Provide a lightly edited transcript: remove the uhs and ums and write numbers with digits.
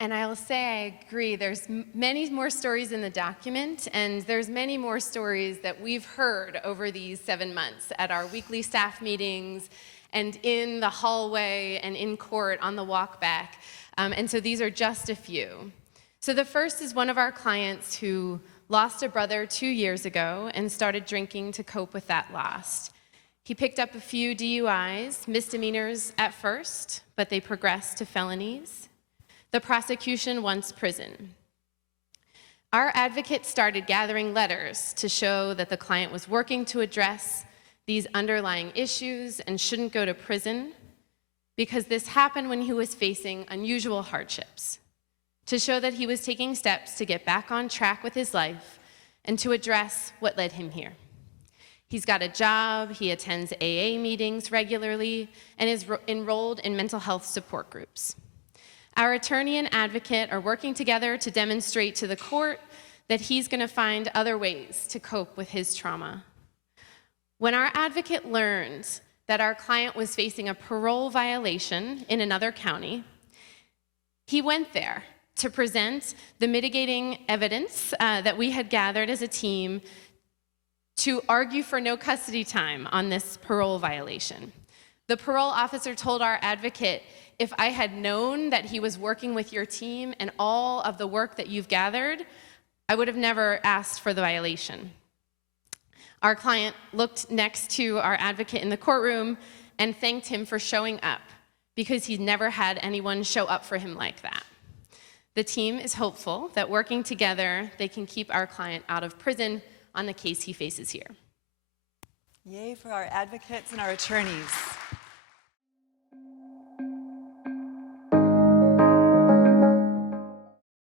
And I'll say I agree. There's many more stories in the document, and there's many more stories that we've heard over these 7 months at our weekly staff meetings and in the hallway and in court on the walk back. And so these are just a few. So the first is one of our clients who lost a brother 2 years ago and started drinking to cope with that loss. He picked up a few DUIs, misdemeanors at first, but they progressed to felonies. The prosecution wants prison. Our advocate started gathering letters to show that the client was working to address these underlying issues and shouldn't go to prison because this happened when he was facing unusual hardships, to show that he was taking steps to get back on track with his life and to address what led him here. He's got a job, he attends AA meetings regularly, and is enrolled in mental health support groups. Our attorney and advocate are working together to demonstrate to the court that he's going to find other ways to cope with his trauma. When our advocate learned that our client was facing a parole violation in another county, he went there to present the mitigating evidence that we had gathered as a team to argue for no custody time on this parole violation. The parole officer told our advocate, if I had known that he was working with your team and all of the work that you've gathered, I would have never asked for the violation. Our client looked next to our advocate in the courtroom and thanked him for showing up because he's never had anyone show up for him like that. The team is hopeful that working together, they can keep our client out of prison on the case he faces here. Yay for our advocates and our attorneys.